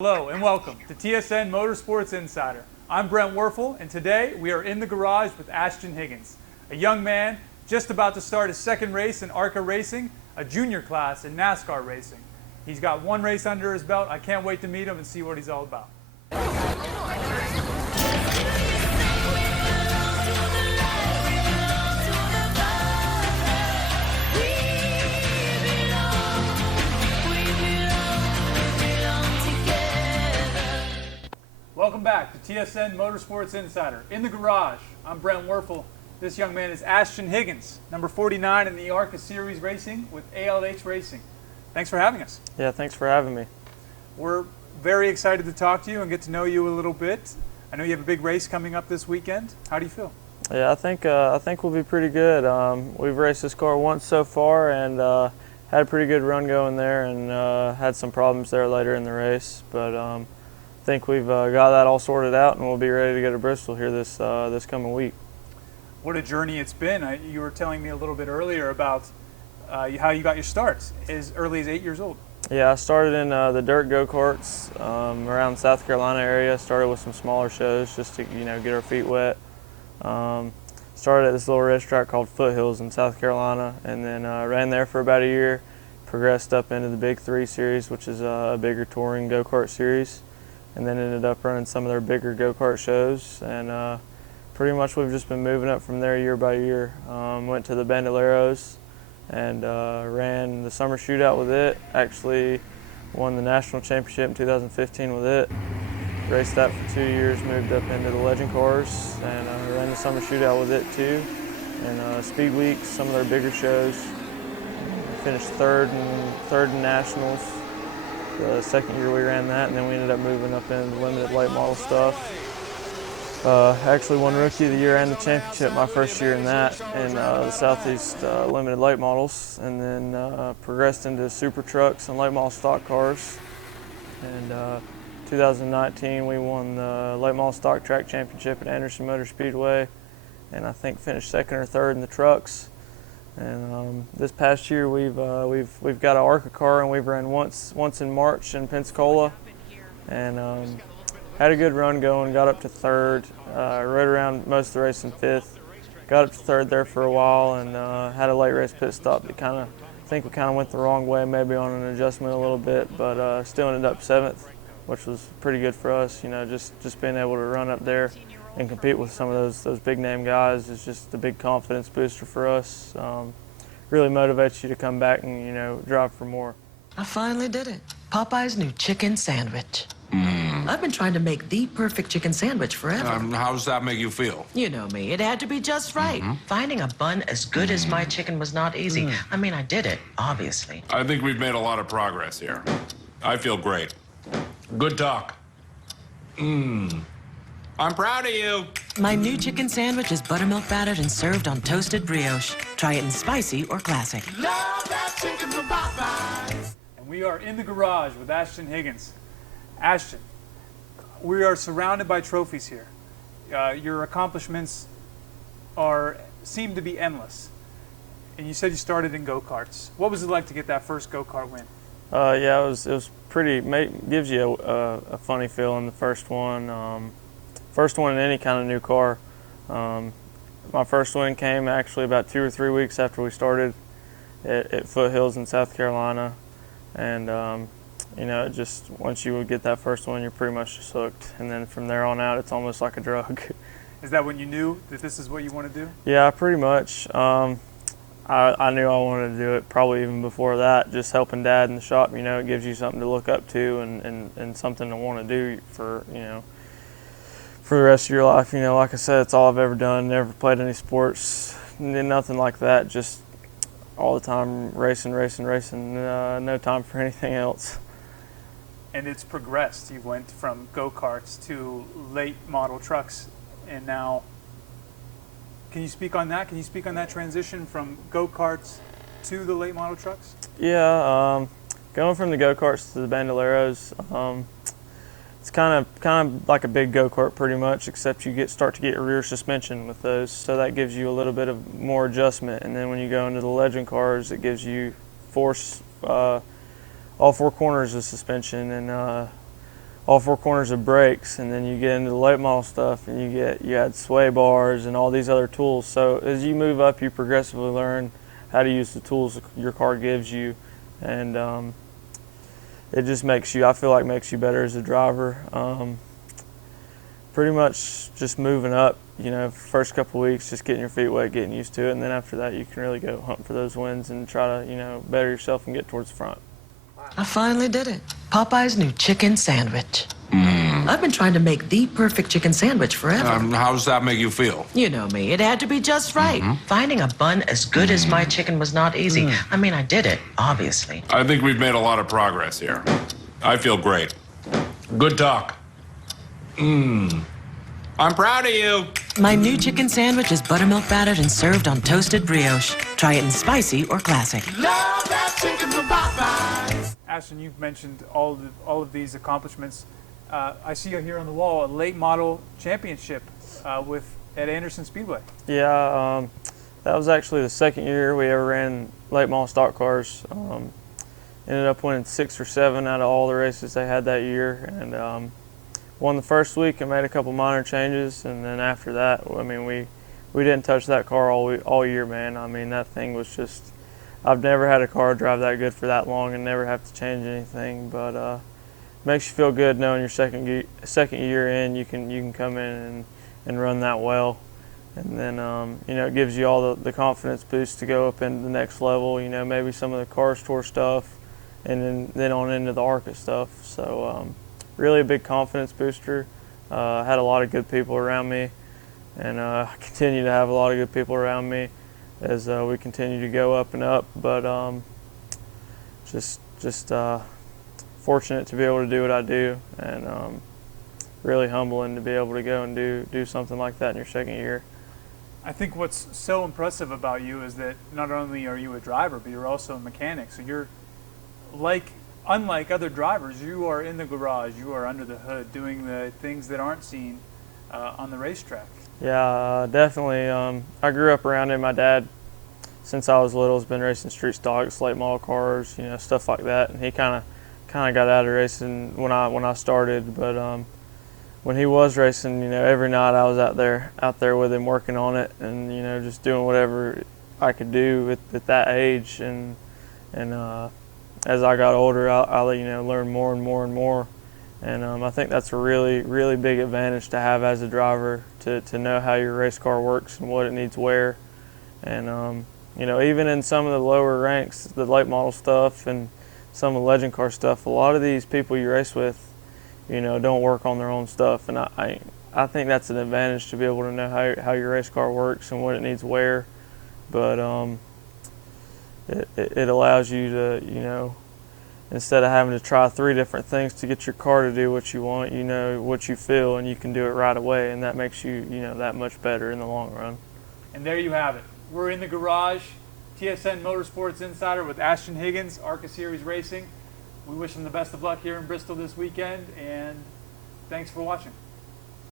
Hello and welcome to TSN Motorsports Insider. I'm Brent Werfel, and today we are in the garage with Ashton Higgins, a young man just about to start his second race in ARCA racing, a junior class in NASCAR racing. He's got one race under his belt. I can't wait to meet him and see what he's all about. Welcome back to TSN Motorsports Insider. In the garage, I'm Brent Werfel. This young man is Ashton Higgins, number 49 in the ARCA Series Racing with ALH Racing. Thanks for having us. Yeah, thanks for having me. We're very excited to talk to you and get to know you a little bit. I know you have a big race coming up this weekend. How do you feel? Yeah, I think we'll be pretty good. We've raced this car once so far and had a pretty good run going there, and had some problems there later in the race, but I think we've got that all sorted out, and we'll be ready to go to Bristol here this coming week. What a journey it's been. You were telling me a little bit earlier about how you got your starts as early as 8 years old. Yeah, I started in the dirt go-karts around South Carolina area. Started with some smaller shows just to get our feet wet. Started at this little racetrack called Foothills in South Carolina, and then ran there for about a year. Progressed up into the Big 3 series, which is a bigger touring go-kart series, and then ended up running some of their bigger go-kart shows, and pretty much we've just been moving up from there year by year. Went to the Bandoleros and ran the summer shootout with it. Actually won the national championship in 2015 with it. Raced that for 2 years, moved up into the legend cars, and ran the summer shootout with it too. And speed weeks, some of their bigger shows. Finished third in nationals the second year we ran that, and then we ended up moving up into the limited late model stuff. Actually won Rookie of the Year and the championship my first year in that, in the Southeast limited late models, and then progressed into super trucks and late model stock cars. And 2019 we won the late model stock track championship at Anderson Motor Speedway, and I think finished second or third in the trucks. And this past year we've got an ARCA car, and we've ran once in March in Pensacola, and had a good run going. Got up to third, rode around most of the race in fifth. Got up to third there for a while, and had a late race pit stop that I think we kind of went the wrong way, maybe on an adjustment a little bit, but still ended up seventh, which was pretty good for us. Just being able to run up there and compete with some of those big name guys is just a big confidence booster for us. Really motivates you to come back and drive for more. I finally did it. Popeye's new chicken sandwich. I've been trying to make the perfect chicken sandwich forever. How does that make you feel? You know me. It had to be just right. Finding a bun as good as my chicken was not easy. I mean, I did it, obviously. I think we've made a lot of progress here. I feel great. Good talk. I'm proud of you. My new chicken sandwich is buttermilk battered and served on toasted brioche. Try it in spicy or classic. Love that chicken from Popeyes. And we are in the garage with Ashton Higgins. Ashton, we are surrounded by trophies here. Your accomplishments seem to be endless. And you said you started in go-karts. What was it like to get that first go-kart win? Yeah, it was pretty. Gives you a funny feeling. The first one in any kind of new car. My first win came actually about 2 or 3 weeks after we started at Foothills in South Carolina, and it just, once you would get that first one, you're pretty much just hooked, and then from there on out, it's almost like a drug. Is that when you knew that this is what you want to do? Yeah, pretty much. I knew I wanted to do it probably even before that. Just helping Dad in the shop, it gives you something to look up to and something to want to do for the rest of your life. Like I said, it's all I've ever done. Never played any sports, nothing like that. Just all the time racing. No time for anything else. And it's progressed. You went from go-karts to late model trucks, and now, can you speak on that? Can you speak on that transition from go-karts to the late model trucks? Yeah, going from the go-karts to the Bandoleros, it's kind of like a big go-kart pretty much, except you start to get your rear suspension with those, so that gives you a little bit of more adjustment. And then when you go into the legend cars, it gives you all four corners of suspension, and all four corners of brakes, and then you get into the late model stuff, and you add sway bars and all these other tools. So as you move up, you progressively learn how to use the tools your car gives you, and it just I feel like makes you better as a driver. Pretty much just moving up, first couple weeks, just getting your feet wet, getting used to it, and then after that you can really go hunt for those wins and try to, better yourself and get towards the front. I finally did it. Popeye's new chicken sandwich. I've been trying to make the perfect chicken sandwich forever. How does that make you feel? You know me. It had to be just right. Finding a bun as good as my chicken was not easy. I mean, I did it, obviously. I think we've made a lot of progress here. I feel great. Good talk. I'm proud of you. My new chicken sandwich is buttermilk battered and served on toasted brioche. Try it in spicy or classic. Love that chicken from Popeyes. Ashton, you've mentioned all of these accomplishments. I see here on the wall a late model championship at Anderson Speedway. Yeah, that was actually the second year we ever ran late model stock cars. Ended up winning 6 or 7 out of all the races they had that year, and won the first week and made a couple minor changes, and then after that, I mean, we didn't touch that car all year, man. I mean, that thing was just, I've never had a car drive that good for that long and never have to change anything, but makes you feel good knowing your second year in, you can come in and run that well, and then it gives you all the confidence boost to go up into the next level. Maybe some of the Cars Tour stuff, and then on into the ARCA stuff. So really a big confidence booster. Had a lot of good people around me, and I continue to have a lot of good people around me as we continue to go up and up. But just fortunate to be able to do what I do, and really humbling to be able to go and do something like that in your second year. I think what's so impressive about you is that not only are you a driver, but you're also a mechanic. So you're unlike other drivers, you are in the garage, you are under the hood doing the things that aren't seen on the racetrack. Yeah, definitely. I grew up around it. My dad, since I was little, has been racing street stocks, late model cars, stuff like that. And he kind of got out of racing when I started. But when he was racing, every night I was out there with him working on it, and just doing whatever I could do at that age. And as I got older, I learned more and more and more. And I think that's a really, really big advantage to have as a driver, to know how your race car works and what it needs wear. And even in some of the lower ranks, the late model stuff and some of the legend car stuff, a lot of these people you race with, don't work on their own stuff. And I think that's an advantage to be able to know how your race car works and what it needs wear. But it allows you to, instead of having to try 3 different things to get your car to do what you want, what you feel, and you can do it right away, and that makes you, that much better in the long run. And there you have it. We're in the garage, TSN Motorsports Insider with Ashton Higgins, ARCA Series Racing. We wish him the best of luck here in Bristol this weekend, and thanks for watching.